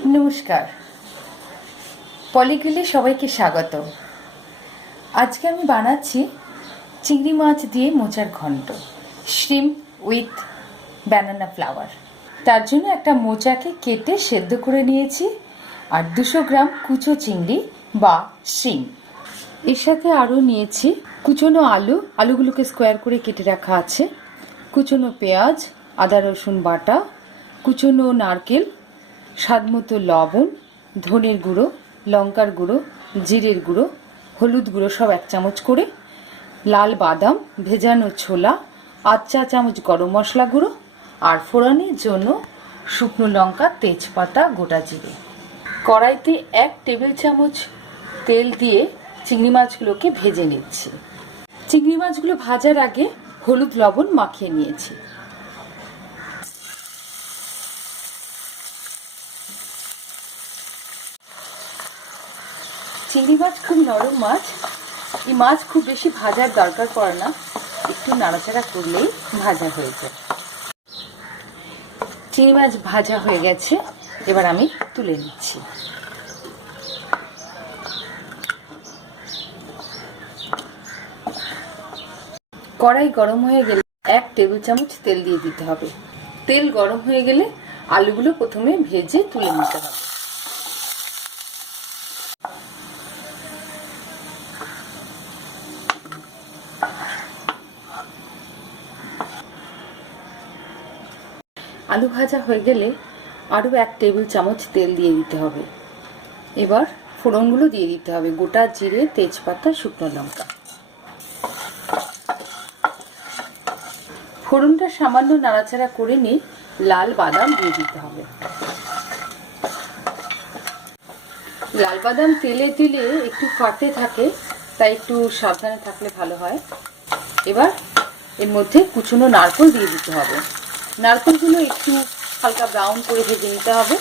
নমস্কার, পলিগ্রিলে সবাইকে স্বাগত। আজকে আমি বানাচ্ছি চিংড়ি মাছ দিয়ে মোচার ঘন্ট, শ্রিম্প উইথ ব্যানানা ফ্লাওয়ার। তার জন্য একটা মোচাকে কেটে সেদ্ধ করে নিয়েছি আর 200 গ্রাম কুচো চিংড়ি বা শ্রিম্প। এর সাথে আরও নিয়েছি কুচনো আলুগুলোকে স্কোয়ার করে কেটে রাখা আছে, কুচনো পেঁয়াজ, আদা রসুন বাটা, কুচনো নারকেল, স্বাদমতো লবণ, ধনের গুঁড়ো, লঙ্কার গুঁড়ো, জিরের গুঁড়ো, হলুদ গুঁড়ো সব 1 চামচ করে, লাল বাদাম, ভেজানো ছোলা, 8 চা চামচ গরম মশলা গুঁড়ো আর ফোড়নের জন্য শুকনো লঙ্কা, তেজপাতা, গোটা জিরে। কড়াইতে 1 টেবিল চামচ তেল দিয়ে চিংড়ি মাছগুলোকে ভেজে নিচ্ছি। চিংড়ি মাছগুলো ভাজার আগে হলুদ লবণ মাখিয়ে নিয়েছি। চিংড়ি মাছ খুব নরম মাছ, এই মাছ খুব বেশি ভাজার দরকার পড়ে না, একটু নাড়াচাড়া করলেই ভাজা হয়ে যায়। চিংড়ি মাছ ভাজা হয়ে গেছে, এবার আমি তুলে নিচ্ছি। কড়াই গরম হয়ে গেলে 1 টেবিল চামচ তেল দিয়ে দিতে হবে। তেল গরম হয়ে গেলে আলুগুলো প্রথমে ভেজে তুলে নিতে হবে। আলু ভাজা হয়ে গেলে আরও 1 টেবিল চামচ তেল দিয়ে দিতে হবে। এবার ফোড়নগুলো দিয়ে দিতে হবে, গোটা জিরে, তেজপাতা, শুকনো লঙ্কা। ফোড়নটা সামান্য নাড়াচাড়া করে নিয়ে লাল বাদাম দিয়ে দিতে হবে। লাল বাদাম তেলে দিলে একটু ফাটে থাকে, তাই একটু সাবধানে থাকলে ভালো হয়। এবার এর মধ্যে কুচনো নারকেল দিয়ে দিতে হবে। নারকেলগুলো একটু হালকা ব্রাউন করে ভেজে নিতে হবে।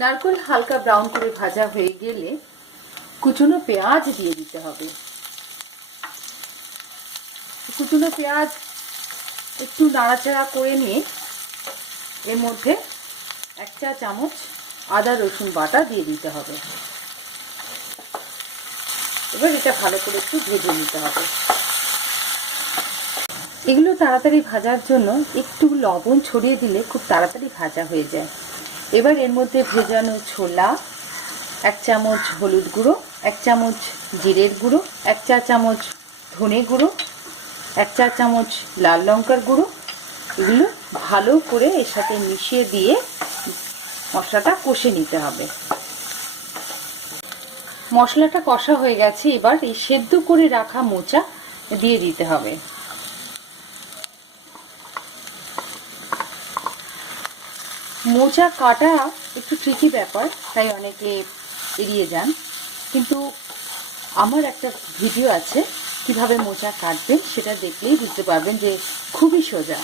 নারকেল হালকা ব্রাউন করে ভাজা হয়ে গেলে কুচনো পেঁয়াজ দিয়ে দিতে হবে। কুচনো পেঁয়াজ একটু নাড়াচাড়া করে নিয়ে এর মধ্যে 1 চা চামচ আদা রসুন বাটা দিয়ে দিতে হবে। এবার এটা ভালো করে একটু ভেজে নিতে হবে। এগুলো তাড়াতাড়ি ভাজার জন্য একটু লবণ ছড়িয়ে দিলে খুব তাড়াতাড়ি ভাজা হয়ে যায়। এবার এর মধ্যে ভেজানো ছোলা, 1 চামচ হলুদ গুঁড়ো, 1 চামচ জিরের গুঁড়ো, 1 চা চামচ ধনে গুঁড়ো, 1 চা চামচ লাল লঙ্কার গুঁড়ো, এগুলো ভালো করে এর সাথে মিশিয়ে দিয়ে মশলাটা কষে নিতে হবে। মশলাটা কষা হয়ে গেছে, এবার এই সেদ্ধ করে রাখা মোচা দিয়ে দিতে হবে। মোচা কাটা একটু ট্রিকি ব্যাপার, তাই অনেকে এড়িয়ে যান, কিন্তু আমার একটা ভিডিও আছে কিভাবে মোচা কাটবেন, সেটা দেখলেই বুঝতে পারবেন যে খুবই সোজা।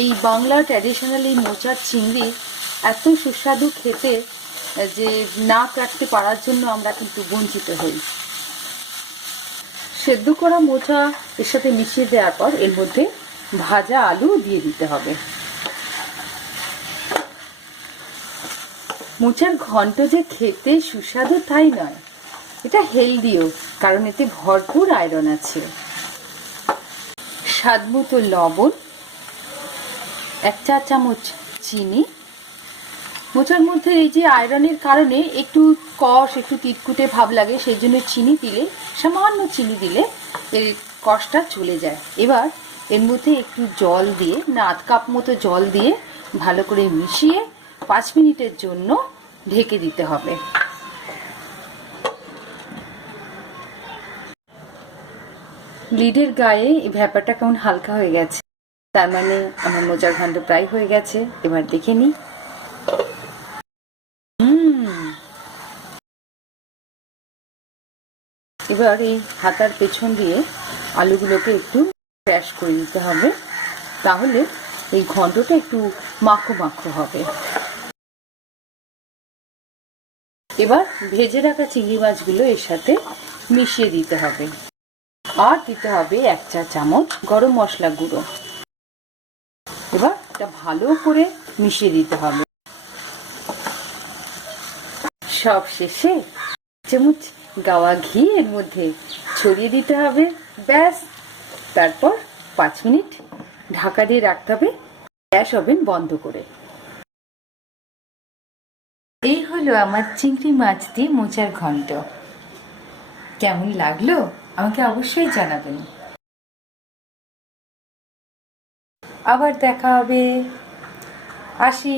এই বাংলার ট্র্যাডিশনাল এই মোচার চিংড়ি এত সুস্বাদু খেতে যে না কাটতে পারার জন্য আমরা কিন্তু বঞ্চিত হই। সেদ্ধ করা মোচা এর সাথে মিশিয়ে দেওয়ার পর এর মধ্যে ভাজা আলু দিয়ে দিতে হবে। মোচার ঘন্ট যে খেতে সুস্বাদু তাই নয়, এটা হেলদিও, কারণ এতে ভরপুর আয়রন আছে। স্বাদমতো লবণ, 1 চা চামচ চিনি। মোচার মধ্যে এই যে আয়রনের কারণে একটু কষ, একটু তিতকুটে ভাব লাগে, সেই জন্য সামান্য চিনি দিলে এর কষটা চলে যায়। এবার এর মধ্যে একটু জল দিয়ে, 1/2 কাপ মতো জল দিয়ে ভালো করে মিশিয়ে 5 মিনিটের জন্য ঢেকে দিতে হবে। লিডের গায়ে এই ভ্যাপারটা কেমন হালকা হয়ে গেছে, তার মানে আমার মোচার ঘন্ট প্রায় হয়ে গেছে। এবার দেখে নিই। এবার এই হাতার পেছন দিয়ে আলুগুলোকে একটু ক্র্যাশ করে দিতে হবে, তাহলে এই ঘন্টটা একটু মাখো মাখো হবে। এবার ভেজে রাখা চিংড়ি মাছগুলো এর সাথে মিশিয়ে দিতে হবে আর দিতে হবে 1 চা চামচ গরম মশলা গুঁড়ো। এবার এটা ভালো করে মিশিয়ে দিতে হবে। সব শেষে চামচ গাওয়া ঘি এর মধ্যে ছড়িয়ে দিতে হবে। ব্যাস, তারপর 5 মিনিট ঢাকা দিয়ে রাখতে হবে, গ্যাস ওভেন বন্ধ করে। এই হলো আমার চিংড়ি মাছ দিয়ে মোচার ঘন্ট। কেমন লাগলো আমাকে অবশ্যই জানাবেন। আবার দেখা হবে, আসি।